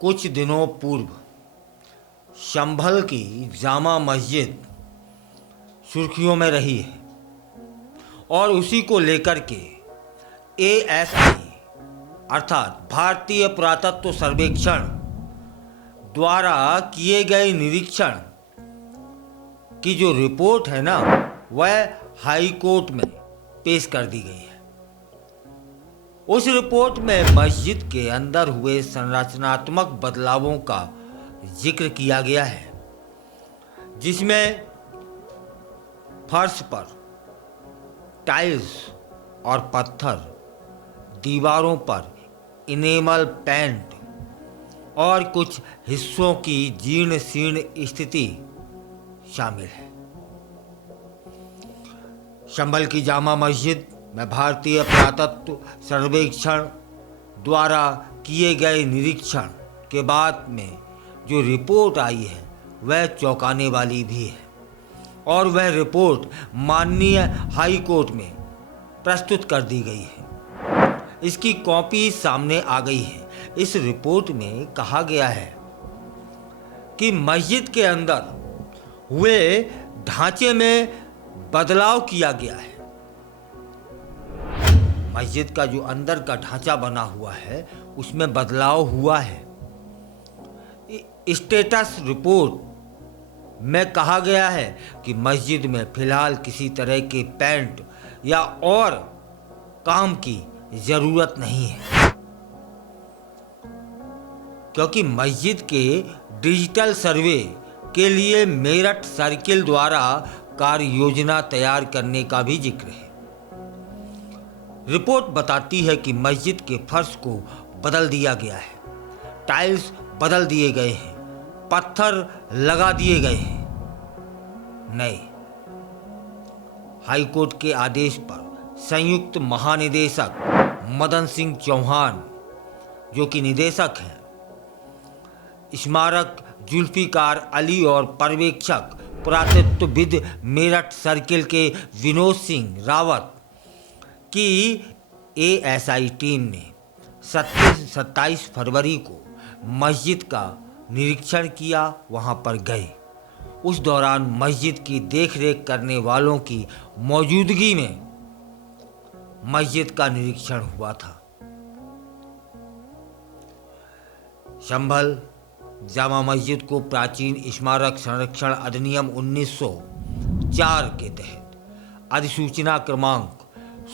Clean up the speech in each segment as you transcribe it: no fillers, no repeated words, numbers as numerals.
कुछ दिनों पूर्व संभल की जामा मस्जिद सुर्खियों में रही है और उसी को लेकर के ASI अर्थात भारतीय पुरातत्व सर्वेक्षण द्वारा किए गए निरीक्षण की जो रिपोर्ट है ना, वह हाई कोर्ट में पेश कर दी गई है। उस रिपोर्ट में मस्जिद के अंदर हुए संरचनात्मक बदलावों का जिक्र किया गया है, जिसमें फर्श पर टाइल्स और पत्थर, दीवारों पर इनेमल पेंट और कुछ हिस्सों की जीर्ण शीर्ण स्थिति शामिल है। संभल की जामा मस्जिद में भारतीय पुरातत्व सर्वेक्षण द्वारा किए गए निरीक्षण के बाद में जो रिपोर्ट आई है वह चौंकाने वाली भी है और वह रिपोर्ट माननीय हाई कोर्ट में प्रस्तुत कर दी गई है। इसकी कॉपी सामने आ गई है। इस रिपोर्ट में कहा गया है कि मस्जिद के अंदर हुए ढांचे में बदलाव किया गया है। मस्जिद का जो अंदर का ढांचा बना हुआ है उसमें बदलाव हुआ है। स्टेटस रिपोर्ट में कहा गया है कि मस्जिद में फिलहाल किसी तरह के पेंट या और काम की जरूरत नहीं है, क्योंकि मस्जिद के डिजिटल सर्वे के लिए मेरठ सर्किल द्वारा कार्य योजना तैयार करने का भी जिक्र है। रिपोर्ट बताती है कि मस्जिद के फर्श को बदल दिया गया है, टाइल्स बदल दिए गए हैं, पत्थर लगा दिए गए हैं नए। हाईकोर्ट के आदेश पर संयुक्त महानिदेशक मदन सिंह चौहान, जो कि निदेशक हैं, स्मारक जुल्फिकार अली और पर्यवेक्षक पुरातत्वविद मेरठ सर्किल के विनोद सिंह रावत की ASI टीम ने 27 फरवरी को मस्जिद का निरीक्षण किया, वहां पर गए। उस दौरान मस्जिद की देखरेख करने वालों की मौजूदगी में मस्जिद का निरीक्षण हुआ था। संभल जामा मस्जिद को प्राचीन स्मारक संरक्षण अधिनियम 1904 के तहत अधिसूचना क्रमांक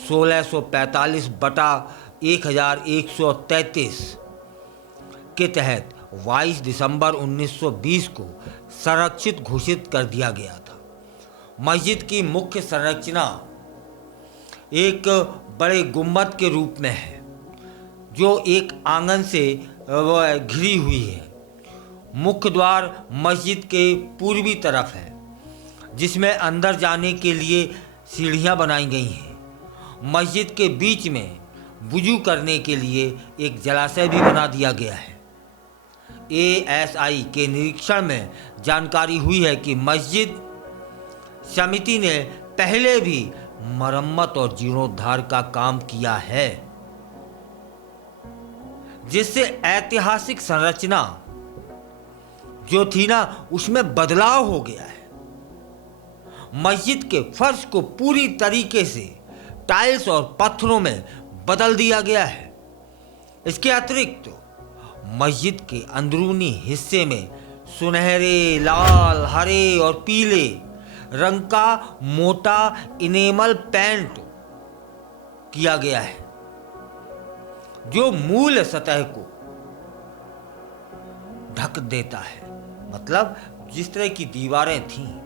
1645/1133 के तहत 22 दिसंबर 1920 को संरक्षित घोषित कर दिया गया था। मस्जिद की मुख्य संरचना एक बड़े गुंबद के रूप में है, जो एक आंगन से घिरी हुई है। मुख्य द्वार मस्जिद के पूर्वी तरफ है, जिसमें अंदर जाने के लिए सीढ़ियां बनाई गई हैं। मस्जिद के बीच में वुजू करने के लिए एक जलाशय भी बना दिया गया है। ASI के निरीक्षण में जानकारी हुई है कि मस्जिद समिति ने पहले भी मरम्मत और जीर्णोद्धार का काम किया है, जिससे ऐतिहासिक संरचना जो थी ना, उसमें बदलाव हो गया है। मस्जिद के फर्श को पूरी तरीके से टाइल्स और पत्थरों में बदल दिया गया है। इसके अतिरिक्त मस्जिद के अंदरूनी हिस्से में सुनहरे, लाल, हरे और पीले रंग का मोटा इनेमल पेंट किया गया है, जो मूल सतह को ढक देता है। मतलब जिस तरह की दीवारें थीं,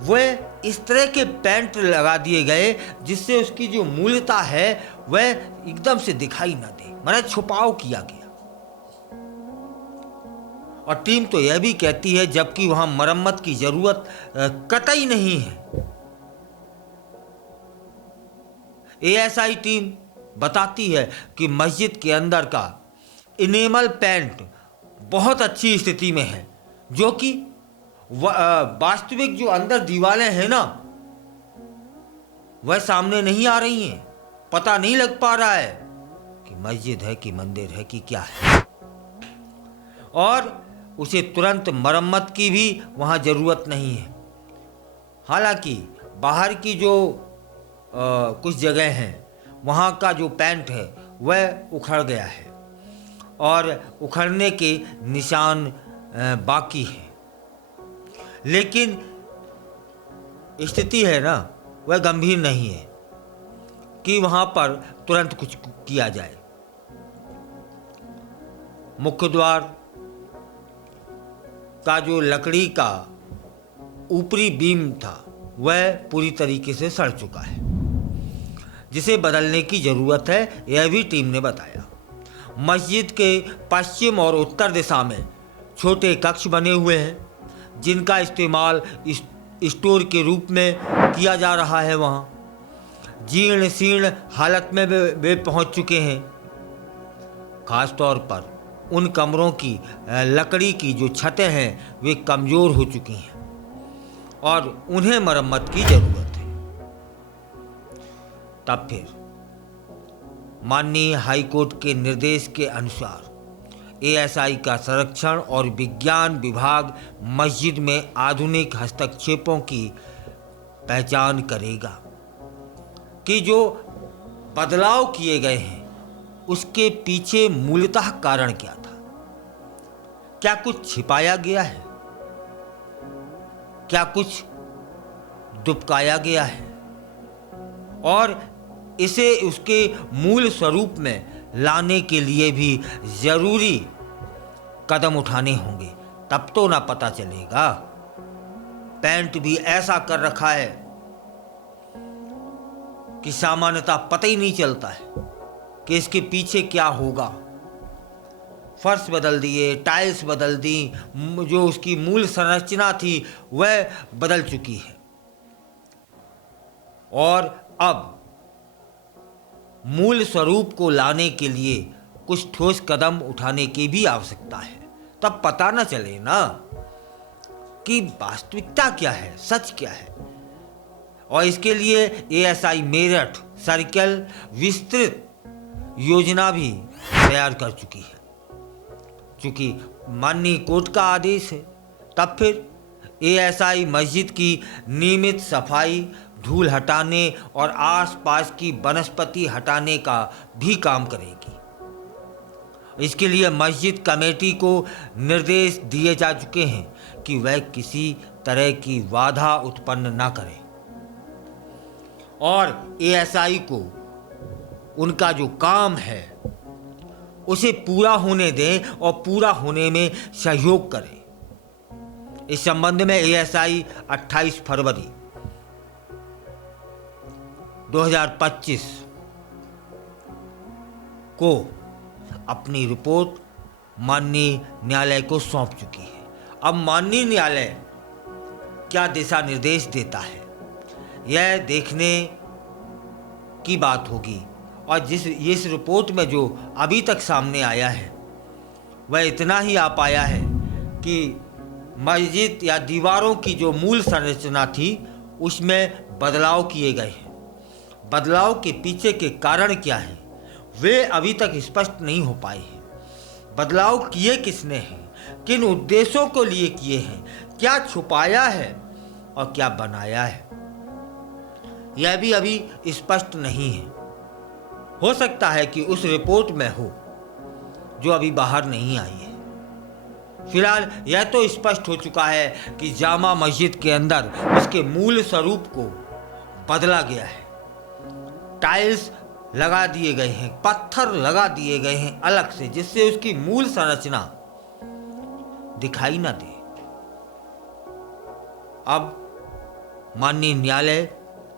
वह इस तरह के पेंट लगा दिए गए जिससे उसकी जो मूलता है वह एकदम से दिखाई ना दे, माने छुपाव किया गया। और टीम तो यह भी कहती है, जबकि वहां मरम्मत की जरूरत कतई नहीं है। ASI टीम बताती है कि मस्जिद के अंदर का इनेमल पेंट बहुत अच्छी स्थिति में है, जो कि वास्तविक जो अंदर दीवारें हैं ना, वह सामने नहीं आ रही हैं। पता नहीं लग पा रहा है कि मस्जिद है कि मंदिर है कि क्या है, और उसे तुरंत मरम्मत की भी वहाँ ज़रूरत नहीं है। हालांकि बाहर की जो कुछ जगह हैं वहाँ का जो पेंट है वह उखड़ गया है और उखड़ने के निशान बाकी हैं, लेकिन स्थिति है ना वह गंभीर नहीं है कि वहाँ पर तुरंत कुछ किया जाए। मुख्य द्वार का जो लकड़ी का ऊपरी बीम था वह पूरी तरीके से सड़ चुका है, जिसे बदलने की ज़रूरत है, यह भी टीम ने बताया। मस्जिद के पश्चिम और उत्तर दिशा में छोटे कक्ष बने हुए हैं जिनका इस्तेमाल स्टोर के रूप में किया जा रहा है। वहाँ जीर्ण शीर्ण हालत में वे पहुँच चुके हैं। खास तौर पर उन कमरों की लकड़ी की जो छतें हैं वे कमज़ोर हो चुकी हैं और उन्हें मरम्मत की ज़रूरत है। तब फिर माननीय हाईकोर्ट के निर्देश के अनुसार एएसआई का संरक्षण और विज्ञान विभाग मस्जिद में आधुनिक हस्तक्षेपों की पहचान करेगा कि जो बदलाव किए गए हैं उसके पीछे मूलतः कारण क्या था। क्या कुछ छिपाया गया है, क्या कुछ दुबकाया गया है, और इसे उसके मूल स्वरूप में लाने के लिए भी जरूरी कदम उठाने होंगे, तब तो ना पता चलेगा। पेंट भी ऐसा कर रखा है कि सामान्यतः पता ही नहीं चलता है कि इसके पीछे क्या होगा। फर्श बदल दिए, टाइल्स बदल दी, जो उसकी मूल संरचना थी वह बदल चुकी है, और अब मूल स्वरूप को लाने के लिए कुछ ठोस कदम उठाने की भी आवश्यकता है। तब पता न चले ना कि वास्तविकता क्या है, सच क्या है। और इसके लिए एएसआई मेरठ सर्कल विस्तृत योजना भी तैयार कर चुकी है। चूंकि माननीय कोर्ट का आदेश है, तब फिर एएसआई मस्जिद की नियमित सफाई, धूल हटाने और आसपास की वनस्पति हटाने का भी काम करेगी। इसके लिए मस्जिद कमेटी को निर्देश दिए जा चुके हैं कि वह किसी तरह की बाधा उत्पन्न ना करें और एएसआई को उनका जो काम है उसे पूरा होने दें और पूरा होने में सहयोग करें। इस संबंध में एएसआई 28 फरवरी 2025 को अपनी रिपोर्ट माननीय न्यायालय को सौंप चुकी है। अब माननीय न्यायालय क्या दिशा निर्देश देता है यह देखने की बात होगी। और इस रिपोर्ट में जो अभी तक सामने आया है वह इतना ही आ पाया है कि मस्जिद या दीवारों की जो मूल संरचना थी उसमें बदलाव किए गए हैं। बदलाव के पीछे के कारण क्या हैं वे अभी तक स्पष्ट नहीं हो पाए हैं। बदलाव किए किसने हैं, किन उद्देश्यों को लिए किए हैं, क्या छुपाया है और क्या बनाया है, यह भी अभी स्पष्ट नहीं है। हो सकता है कि उस रिपोर्ट में हो जो अभी बाहर नहीं आई है। फिलहाल यह तो स्पष्ट हो चुका है कि जामा मस्जिद के अंदर उसके मूल स्वरूप को बदला गया है। टाइल्स लगा दिए गए हैं, पत्थर लगा दिए गए हैं अलग से, जिससे उसकी मूल संरचना दिखाई ना दे। अब माननीय न्यायालय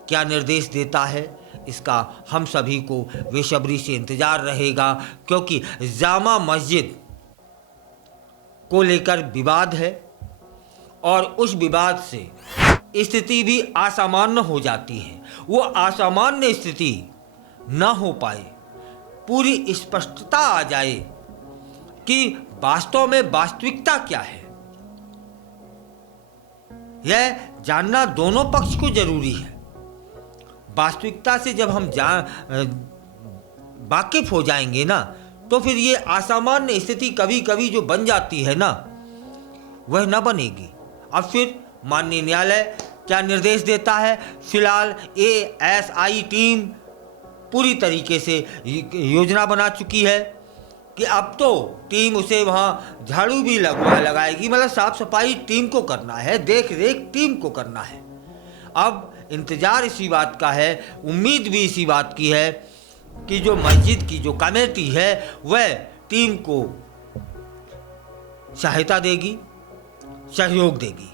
क्या निर्देश देता है इसका हम सभी को बेसब्री से इंतजार रहेगा, क्योंकि जामा मस्जिद को लेकर विवाद है और उस विवाद से स्थिति भी असामान्य हो जाती है। वो असामान्य स्थिति न हो पाए, पूरी स्पष्टता आ जाए कि वास्तव में वास्तविकता क्या है, यह जानना दोनों पक्ष को जरूरी है। वास्तविकता से जब हम वाकिफ हो जाएंगे ना, तो फिर ये असामान्य स्थिति कभी कभी जो बन जाती है ना, वह न बनेगी। अब फिर माननीय न्यायालय क्या निर्देश देता है? फिलहाल ASI टीम पूरी तरीके से योजना बना चुकी है कि अब तो टीम उसे वहाँ झाड़ू भी लगाएगी, मतलब साफ सफाई टीम को करना है, देख रेख टीम को करना है। अब इंतज़ार इसी बात का है, उम्मीद भी इसी बात की है कि जो मस्जिद की जो कमेटी है वह टीम को सहायता देगी, सहयोग देगी।